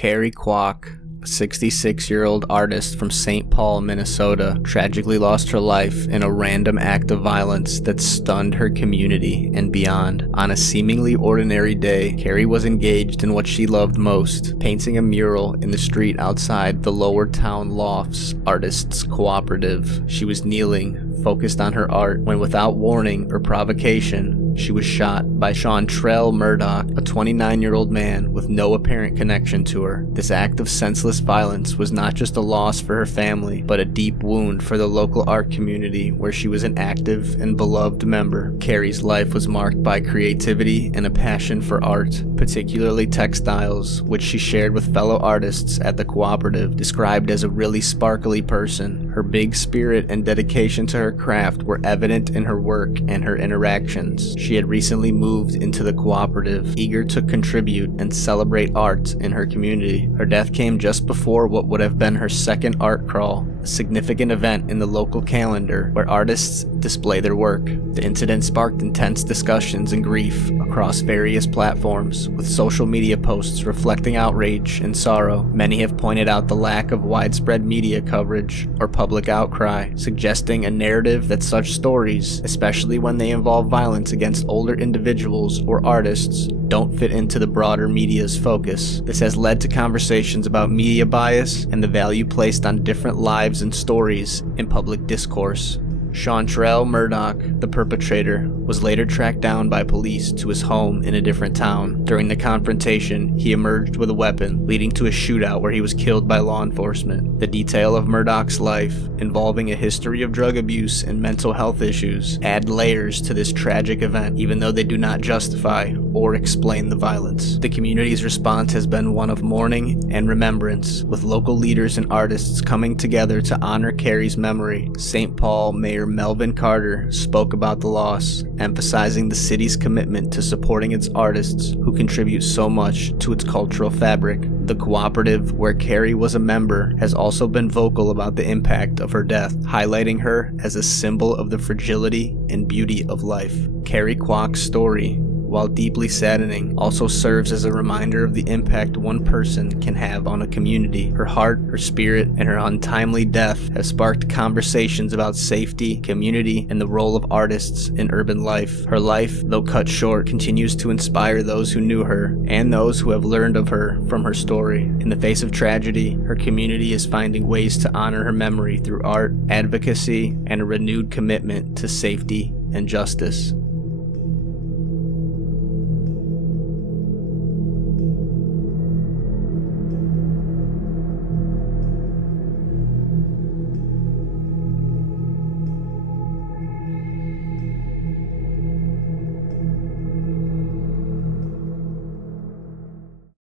Carrie Kwok, a 66-year-old artist from St. Paul, Minnesota, tragically lost her life in a random act of violence that stunned her community and beyond. On a seemingly ordinary day, Carrie was engaged in what she loved most, painting a mural in the street outside the Lower Town Lofts Artists Cooperative. She was kneeling, focused on her art, when without warning or provocation, she was shot by Chantrell Murdoch, a 29-year-old man with no apparent connection to her. This act of senseless violence was not just a loss for her family, but a deep wound for the local art community where she was an active and beloved member. Carrie's life was marked by creativity and a passion for art, particularly textiles, which she shared with fellow artists at the cooperative. Described as a really sparkly person, her big spirit and dedication to her craft were evident in her work and her interactions. She had recently moved into the cooperative, eager to contribute and celebrate art in her community. Her death came just before what would have been her second art crawl, a significant event in the local calendar where artists display their work. The incident sparked intense discussions and grief across various platforms, with social media posts reflecting outrage and sorrow. Many have pointed out the lack of widespread media coverage or public outcry, suggesting a narrative that such stories, especially when they involve violence against older individuals or artists, don't fit into the broader media's focus. This has led to conversations about media bias and the value placed on different lives and stories in public discourse. Chantrell Murdoch, the perpetrator, was later tracked down by police to his home in a different town. During the confrontation, he emerged with a weapon, leading to a shootout where he was killed by law enforcement. The detail of Murdoch's life, involving a history of drug abuse and mental health issues, add layers to this tragic event, even though they do not justify or explain the violence. The community's response has been one of mourning and remembrance, with local leaders and artists coming together to honor Carrie's memory. St. Paul Mayor Melvin Carter spoke about the loss, emphasizing the city's commitment to supporting its artists who contribute so much to its cultural fabric. The cooperative, where Carrie was a member, has also been vocal about the impact of her death, highlighting her as a symbol of the fragility and beauty of life. Carrie Kwok's story, while deeply saddening, also serves as a reminder of the impact one person can have on a community. Her heart, her spirit, and her untimely death have sparked conversations about safety, community, and the role of artists in urban life. Her life, though cut short, continues to inspire those who knew her and those who have learned of her from her story. In the face of tragedy, her community is finding ways to honor her memory through art, advocacy, and a renewed commitment to safety and justice.